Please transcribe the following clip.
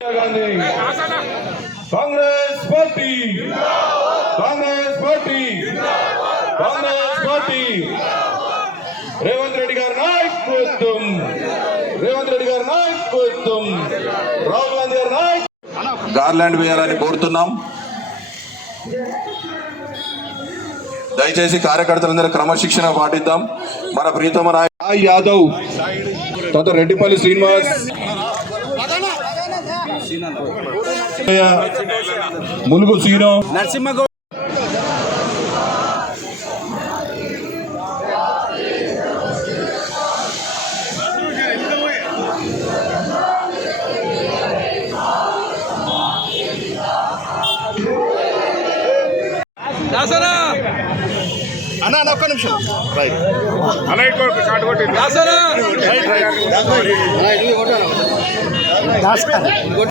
Gandhi Congress party Congress party Congress party Revanth Reddy గారి నాయకత్వం రేవంత్ రెడ్డి గారి నాయకత్వం రాహుల్ గాంధీ గారి నాయకత్వం గార్లాండ్ వేయాలని కోరుతున్నాం. దయచేసి కార్యకర్తలందరూ క్రమశిక్షణ పాటిద్దాం. మన ప్రీతమ నాయకుడు యాదవ్, తర్వాత రెడ్డిపల్లి శ్రీనివాస్, ములుగు సీను, నరసింహగౌడ్, అన్న ఒక్క నిమిషం దాసరా